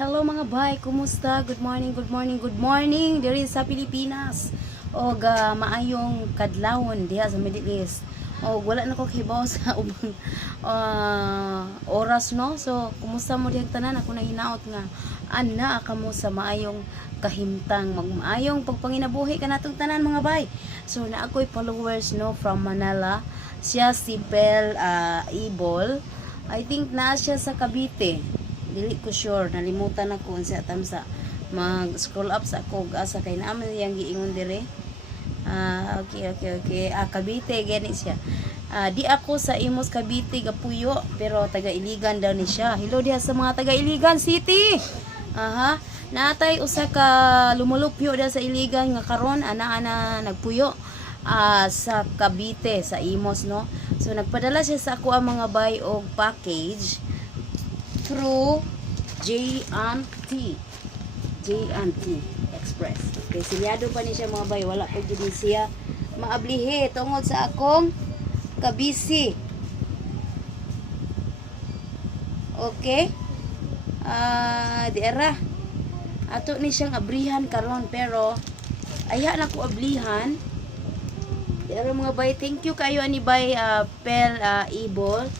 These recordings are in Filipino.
Hello mga bay, kumusta? Good morning, good morning, good morning. Diri sa Pilipinas. O maayong kadlawon diha sa Middle East. O wala na ko kibaw sa ubang oras no. So kumusta mo diha tanan? Ako na hinaot nga ana ka mo sa maayong kahimtang, magmaayong pagpanginabuhi kanatong tanan mga bay. So na ako'y followers no from Manila. Siya si Bel Ibol. I think na siya sa Cavite. Dili ko sure, nalimutan ako unsa tamsa mag-scroll up sa ako asa kay naman yang giingon dire. Okay. Cavite gani siya. Di ako sa Imos Cavite gapuyo pero taga Iligan daw ni siya. Hello diha sa mga taga Iligan City. Natay usa ka lumulupyo diha sa Iligan nga karon ana nagpuyo sa Cavite sa Imos no. So nagpadala siya sa ako ang mga buy og package through J&T Express. Okay, silyado pa ni siya mga bay. Wala pa gini siya maablihe tungod sa akong kabisi. Okay. Diara. Ato ni siyang abrihan karon pero aya na ko ablihan. Diara mga bay. Thank you kayo ani bay Pel Ibol.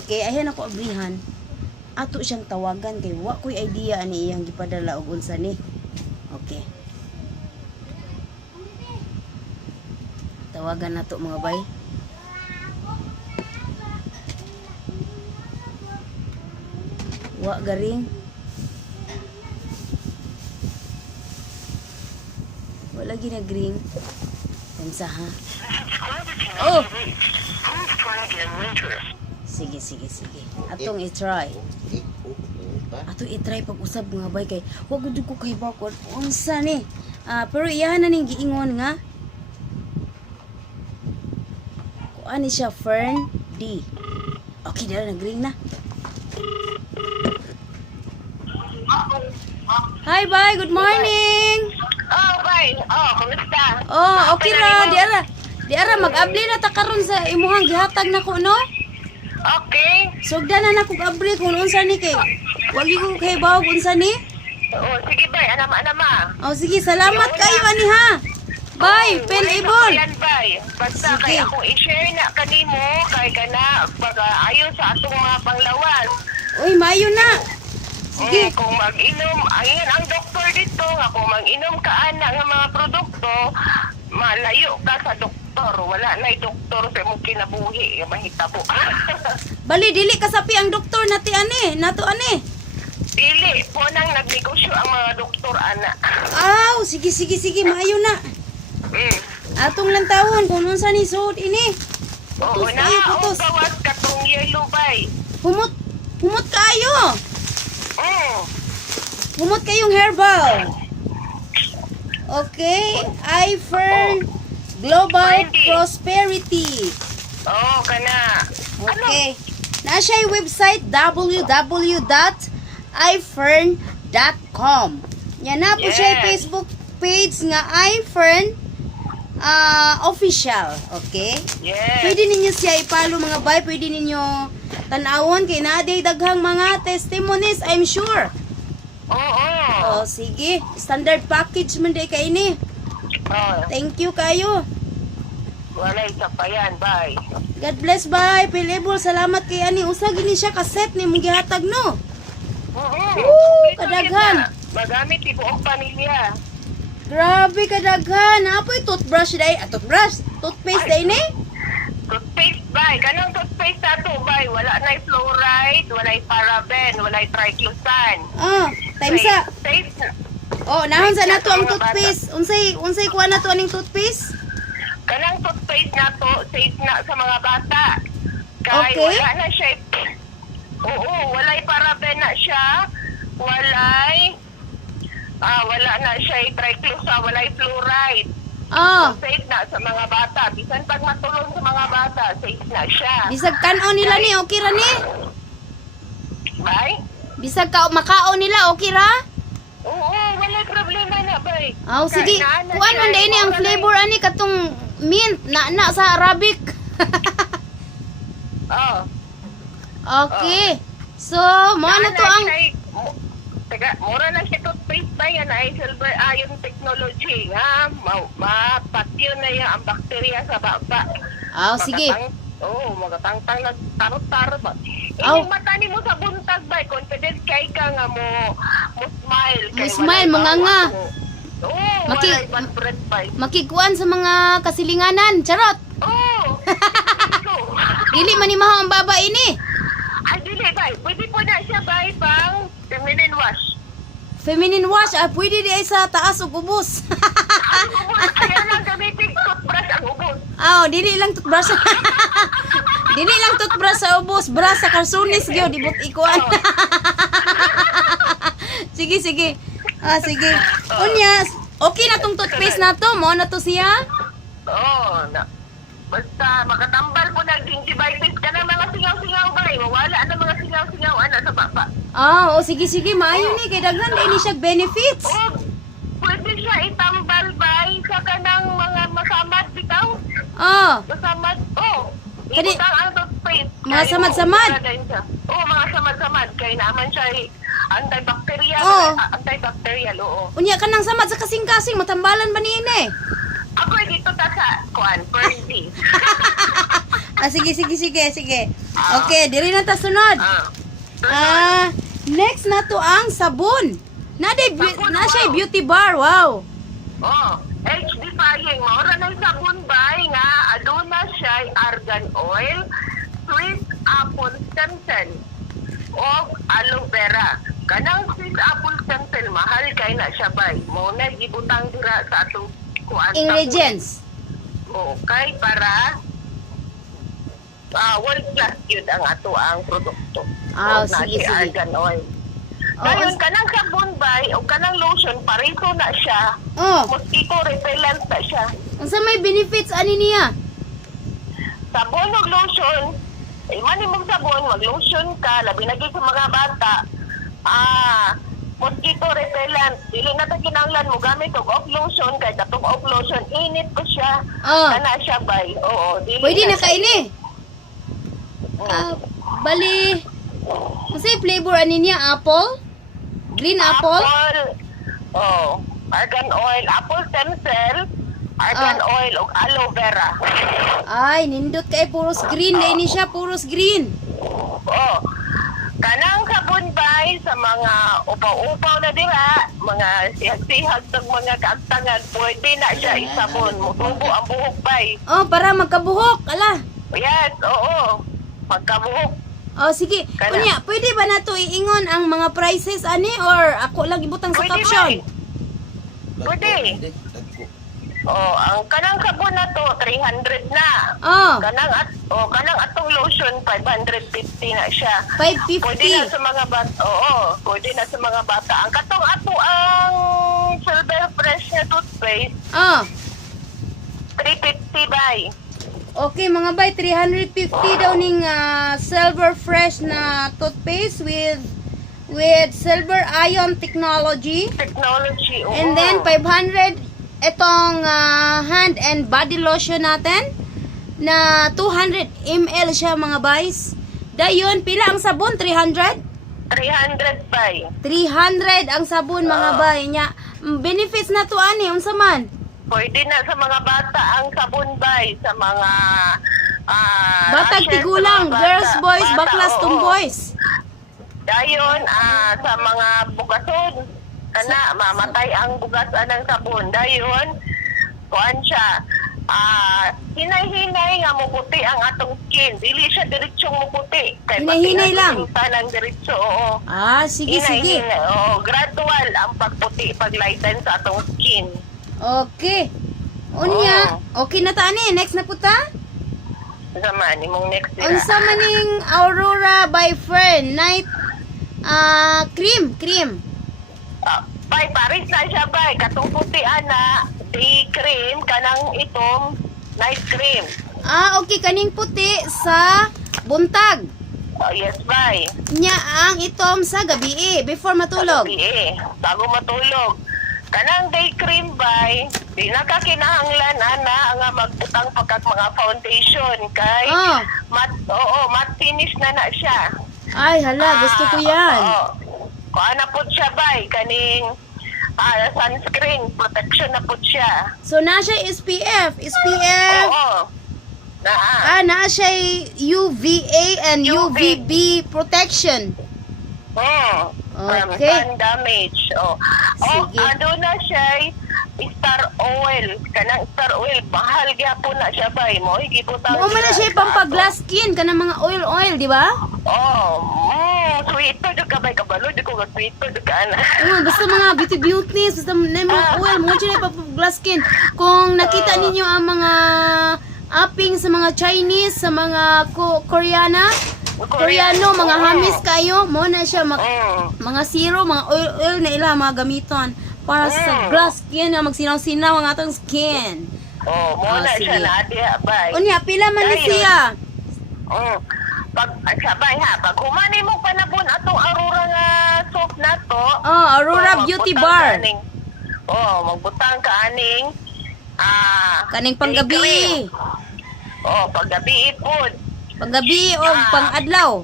Okay, ayan ako abrihan. Ato siyang tawagan kay wa ko'y idea ani iyang gipadala og unsa ni. Okay. Tawagan nato mga bay. Wa garing. Wala ginagring. Unsa ha? Oh. Sige. Atong i-try. Atong i-try pag-usab mga bay kay wag gud ko kay bakod unsa ni. Pero iyahan na ning giingon nga kuan ni siya Fern D. Okay, dala nagring na. Hi bay, good morning. Oh, bay. Oh, kumusta? Oh, okay ra diara mag-abli na ta karon sa imuhang gihatag nako no. Okay. Sugdan na nako abri kung unsa ni kay. Wagi ko kay bawo kung unsa ni. Oo, sige bay, anama. Oh sige, salamat kayo ani ha. Bye, Pel Ibol. Yan bay. Basta Sige. kay akong i-share na kanimo kay kana pag-ayo sa atong mga panglawas. Uy, mayo na. Sige. Kung mag-inom, ayun ang doktor dito, nga kung mag-inom ka ana nga mga produkto, malayo ka sa doktor. Wala na doktor sa mong kinabuhi, mahitabo. Bali dili kasapi ang doktor nati ani, nato ani. Dili po nang nagnegosyo ang mga doktor ana. Aw, sige, mayo na. Atong lang tawon kung unsa ni suod ini. Oo Putos na, kayo, ang putos. gawas katong yellow bay. Humot kayo. Mm. Humot kayong herbal. Okay, iFern Global Brandy. Prosperity. Oo, kana. Okay. Na siya yung website www.ifern.com. Yan na po siya yung Yes. Facebook page nga iFern official. Okay? Yes. Pwede ninyo siya i-follow mga bay. Pwede ninyo tanawon kay naday daghang mga testimonies, I'm sure. Oo. Oh, sige. Standard package man day kay ini. Oh, Thank you kayo. wala isa pa yan, bye. God bless bye. Pilibol, salamat kay ani. Usa gini siya kaset ni mong gihatag no. Oo. Woo, kadaghan. Magamit ibuong pamilya. Grabe kadaghan. Apoy toothbrush day. Toothbrush. Toothpaste day ni. Toothpaste, bye. Kanang toothpaste na to, bye. Wala na fluoride, wala paraben, wala triclosan. Time sa. Safe na. Oh, nahon sa nato ang toothpaste. Unsay kuha na to aning toothpaste? Kanang toothpaste na to, safe na sa mga bata. Kaya Okay. wala na siya. Oo, walay paraben na siya. Wala na siya triclosan, walay fluoride. Oh, Safe na sa mga bata. Bisan pag matulong sa mga bata, safe na siya. bisag kan-on nila ni okay ra ni. Bye? Bisag ka makaon nila okay ra? Oo, wala problema na, bay. Oh, sige. Kuan man day ni ang flavor ani katong mint na sa Arabic. Oh. Okay. So, mo na to ang mura na siya toothpaste ba yan ay silver ion technology nga mapatyo na yan ang bakterya sa baba. Sige. Magatangtang na tarot-tarot ba. Aw. Yung mata ni mo sa buntag ba, confident kay ka nga mo smile. Mo smile, mga nga. Oo, walay bad breath ba. Makikuan sa mga kasilinganan. Charot. Oo. Dili man ni maho ang baba ini. Ay, dili ba. Pwede po na siya ba pang feminine wash. Feminine wash, pwede di ay sa taas ug ubos. Ang ubos, kaya lang gamitin toothbrush ang ubos. Dili lang toothbrush. Dili lang toothbrush sa ubos, brush sa karsunis gyud ibot ikuan. Sige. Sige. Unya, okay na tong toothpaste na to, mo na to siya? Oo, basta makatambal po na gingivitis ka na mga singaw-singaw ba? Mawala na mga singaw-singaw sa baba. Sige, maayo ni kay daghan dai ni siya benefits. Pwede siya itambal ba sa kanang mga masamad bitaw? Masamad, Kani- ibutang ang toothpaste. Mga samad-samad? Mga samad-samad. Kaya naman siya antibacterial. Antibacterial, oo. Unya kanang samad sa kasing-kasing matambalan ba niini? Ako dito ta sa Percy. Sige. Okay, diri na ta sunod. Next na to ang sabon. Na siya beauty bar. Wow. Age defying. Maura na yung sabon ba nga aduna siya argan oil, sweet apple stem cell o aloe vera. Kanang sweet apple stem cell mahal kay na siya ba. Mo na gibutang dira sa atong Ingredients. Okay, para world class yun ang ato ang produkto. Sige. Argan oil. Ngayon, kanang sabon ba o kanang lotion, pareho na siya. Mosquito repellent na siya. Unsa may benefits ani niya? Sabon o lotion, manimong sabon, mag-lotion ka, labi na sa mga bata. Mosquito repellent. Dili na ta kinahanglan mo gamit og off lotion kay katong off lotion init ko siya. Kana siya bay. Dili. Pwede na kaini. Bali. Kasi flavor ani niya apple? Green apple? Argan oil, apple stem cell, argan oil ug aloe vera. Ay, nindot kay puros green dai ni siya, puros green. Kanang sabon bay sa mga upaw-upaw na dira, mga sihag-sihag ng mga kaagtangan, pwede na siya isabon. Mutubo ang buhok bay. Para magkabuhok, ala. Yes, magkabuhok. Sige. Unya, pwede ba na to iingon ang mga prices ani or ako lang ibutang sa caption? Pwede. Ang kanang sabon na to 300 na. Kanang atong lotion 550 na siya. 550. Pwede na sa mga bata. Pwede na sa mga bata. Ang katong ato ang Silver Fresh na toothpaste. 350 bay. Okay, mga bay, 350 daw ning Silver Fresh na toothpaste with silver ion technology. And then 500 itong hand and body lotion natin na 200 ml siya mga bays. Dayon, pila ang sabon? 300? 300 bay. 300 ang sabon mga bay niya. Benefits na to ani, unsa man? Pwede na sa mga bata ang sabon bay sa mga batang tigulang, girls, boys, baklas, tomboys. Dayon sa mga bugason kana mamatay ang bugasan ng sabon. Dayon kuan siya hinay-hinay nga muputi ang atong skin. Dili siya diretsong muputi. Hinay-hinay lang. Tanang diretso, sige. Gradual ang pagputi, paglighten sa atong skin. Okay. Unya, okay na ta ani. Next na puta? Zaman, imong next dira. Unsa maning Aurora by Fern night cream. Bay, paris na siya bay. Katong puti ana, day cream, kanang itom, night cream. Okay, kaning puti sa buntag. Yes, bay. Nya ang itom sa gabi before matulog. Bago matulog. Kanang day cream bay, di na ka kinahanglan ana nga magbutang pagkat mga foundation kay matte finish na siya. Ay hala, gusto ko yan. Kuha na po siya bay, kaning sunscreen, protection na po siya. So na siya SPF. Oo. Naa. Na siya UVA and UV. UVB protection. From Okay. sun damage. Sige. Ano na siya, star oil. Kanang star oil, bahal gyapon na siya bay mo. Igibutang. Mo man na siya pang-glass skin kanang mga oil, di ba? Sweet to ka bay kabalo, di ko ga sweet to ka ana. Basta mga beauty, basta na mga oil, mo siya pang-glass skin. Kung nakita ninyo ang mga upping sa mga Chinese, sa mga Koreano, mga hamis kayo, mo na siya mga zero, mga oil na ila mga gamiton para sa glass skin na magsinaw-sinaw ang atong skin. Mo na sige. siya na diha bay. Unya pila man ni Dayon. siya? Pag sabay ha, pag humani mo panabon atong Aurora nga soap na to. Aurora Beauty Bar. Magbutang ka aning Kaning panggabi. paggabi ipod. Panggabi o pang-adlaw.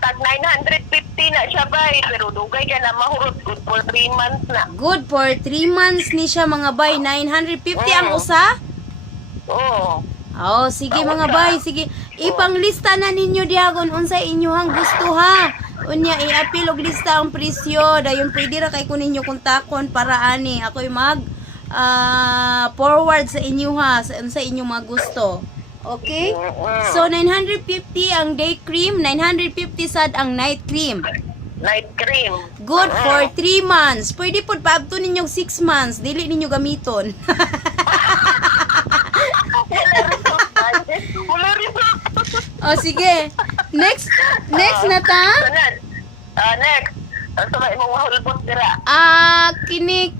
Tag 950 na siya bay, pero dugay ka na mahurot good for 3 months na. Good for 3 months ni siya mga bay. 950 ang usa? Sige mga bay, sige. Ipanglista na ninyo diagon unsay inyohang gusto ha. Unya i-apil og lista ang presyo. Dayon pwede ra kay kunin ninyo kontakon para ani ako'y mag forward sa inyo ha sa unsay inyong mga gusto. Okay? So 950 ang day cream, 950 sad ang night cream. Night cream. Good for 3 months. Pwede po paabto ninyong 6 months. Dili ninyo gamiton. Wala result. Sige. Next na ta. Sunod. Next. Ang sabay mong mahulbot dira. Kini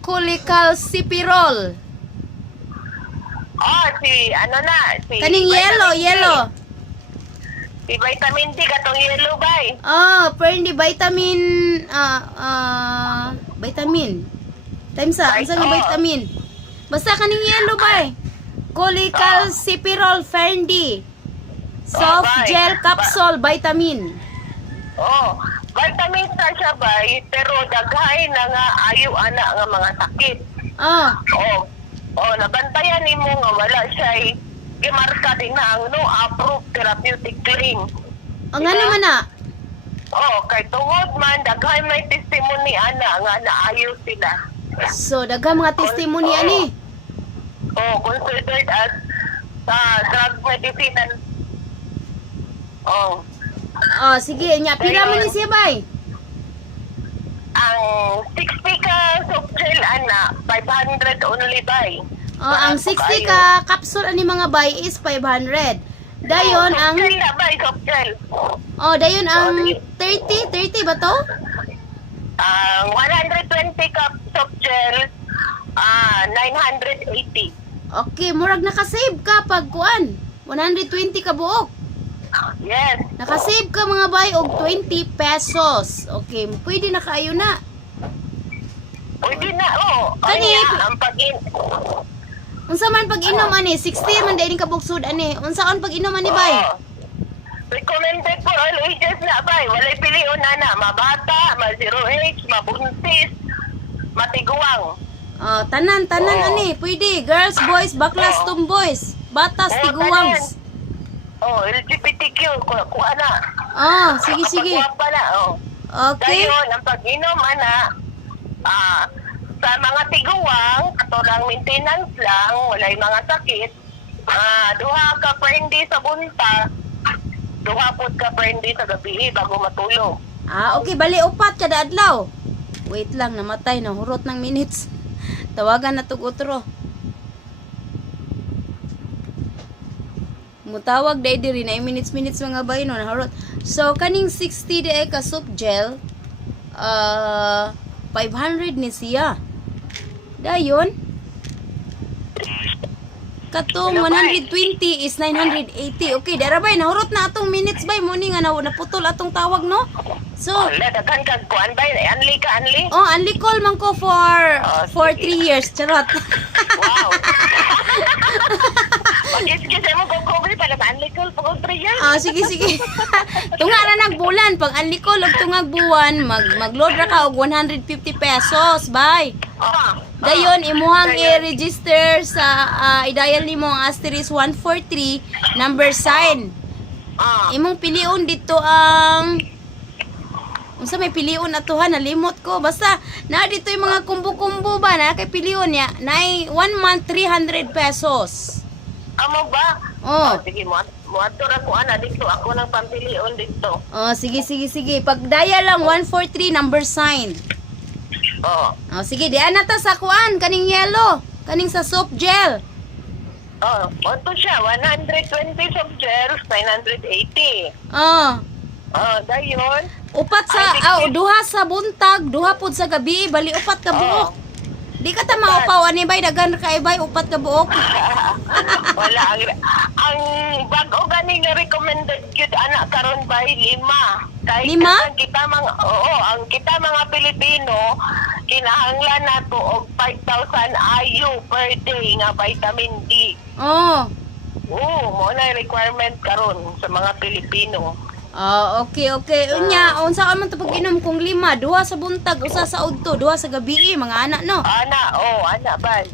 cholecalciferol. Si Kaning yellow. Si vitamin D katong yellow bay. Pwede vitamin vitamin. Times sa nga vitamin. Basta kaning yellow bay. Cholecalciferol Fendi. Soft bay. gel capsule vitamin. Vitamin sa siya bay, pero daghay na nga ayo ana nga mga sakit. Nabantayan nimo nga wala siya gimarka din na ang no approved therapeutic claim. Ang ano man na? Kay tungod man daghay may testimony ana nga naayo sila. So, daghang mga testimony ani. Considered as drug medicine. Sige, nya pila man ni siya bay? Ang 60 ka soft gel ana 500 only bay. Ang 60 ka capsule ani mga bay is 500. Dayon ang soft gel na bay, soft gel. dayon ang 30 ba to? Ang 120 cup soft gel 980. Okay, murag naka-save ka pag kuan. 120 ka buok. Yes. Naka-save ka mga bay og 20 pesos. Okay, pwede na kaayo na. Pwede na, Kani, ang pag-in. Unsa man pag inom ani? 60 man dai ka buksod ani. Unsaon pag inom ani bay? Recommended for all ages na bay. Walay pilion na. Mabata, ma-zero age, mabuntis, matiguang. Tanan ani. Pwede. Girls, boys, baklas, tomboys. Batas, tiguangs. LGBTQ, kuha na. Sige. Kuha na, Okay. Dayon, ang pag-inom, sa mga tiguang, katulang maintenance lang, walay mga sakit, duha ka friendly sa bunta, duha pod ka friendly sa gabi bago matulog. Okay. Bali, upat kada adlaw. Wait lang, namatay. Nahurot ng minutes. Tawagan na tug utro. Mutawag day diri na minutes mga bay no nahurot. So kaning 60 day ka soap gel 500 ni siya. Dayon katong 120 is 980. Okay, dara bay nahurot na atong minutes bay mo ni nga naputol atong tawag no. So daghan kag kuan bay, anli. Anli call man ko for 3 years charot. Wow. Kis-kis mo ko cover para maanlikol pa ko triyan. Sige, sige. Tunga ra nag bulan. Pag anlikol og tungag buwan, mag-load ra ka og 150 pesos, bay. Dayon, imuhang i-register sa, i-dial nimo ang asterisk 143, number sign. Imong piliun dito ang, unsa may piliun atuhan, nalimot ko. Basta, na dito yung mga kumbo-kumbo ba, na kay piliun niya, na 1 month 300 pesos. Amo ba? Oh. Sige mo. Muadto ra ko ana dito ako nang pampilion dito. Sige, sige, sige. Pag dial lang 143, number sign. Sige, diyan na ta sa kuan, kaning yellow, kaning sa soap gel. Muadto siya 120 soft gels, 980. Dayon. Upat sa, duha sa buntag, duha pud sa gabi, bali upat ka buok. Di ka ta maupaw, ani bay, dagan ka ibay, upat ka buok. Wala, ang bago gani nga recommended gyud anak karon bay 5. Kay 5? ang kita mga Pilipino kinahanglan nato og 5,000 IU per day nga vitamin D. Mo na requirement karon sa mga Pilipino. Okay, okay. Unya, unsa ka man to pag-inom kung 5, duha sa buntag, usa sa udto, duha sa gabi, mga anak no. Anak bay.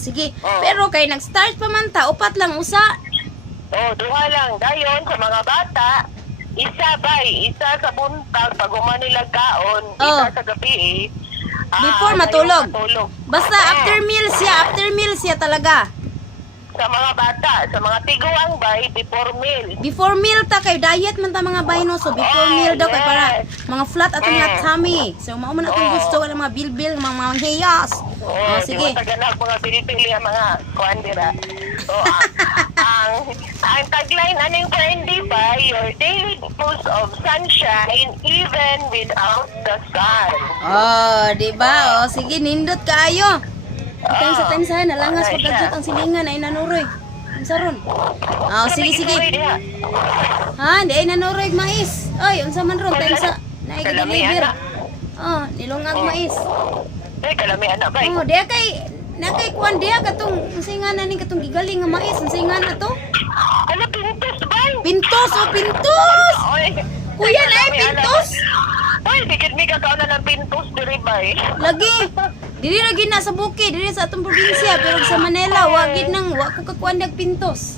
Sige. Pero kay nag-start pa man ta, upat lang usa. Duha lang. Dayon sa mga bata, isa sa buntag pag nila kaon, isa sa gabi. Before matulog. Basta after meal siya talaga. Sa mga bata, sa mga tiguang bay, before meal. Before meal ta kay diet man ta mga bay no. So before meal daw kay para mga flat atong nga tummy. So mao man atong gusto wala mga bilbil, mga hiyas. Sige. Taganag mga pinipili ang mga kuandira. Ang tagline aning friendly by your daily dose of sunshine even without the sun. Di ba? Sige, nindot kaayo. Tensa nalangas pag gadget ang silingan ay nanuroy. Unsa ron? Sige. Di ay nanuroy mais. Oy, unsa man ron tensa? Naay deliver. Nilungag mais. Kalami anak bay. Diya kay kuan diya katong singan ning katong gigaling nga mais, singan ato. Ano pintos bay? Pintos. Kuya na pintos. Dikit mi kakaon na ng pintos diri bay. Dili lagi na sa bukid, dili sa atong probinsya, pero sa Manila, wa ko kakuan pintos.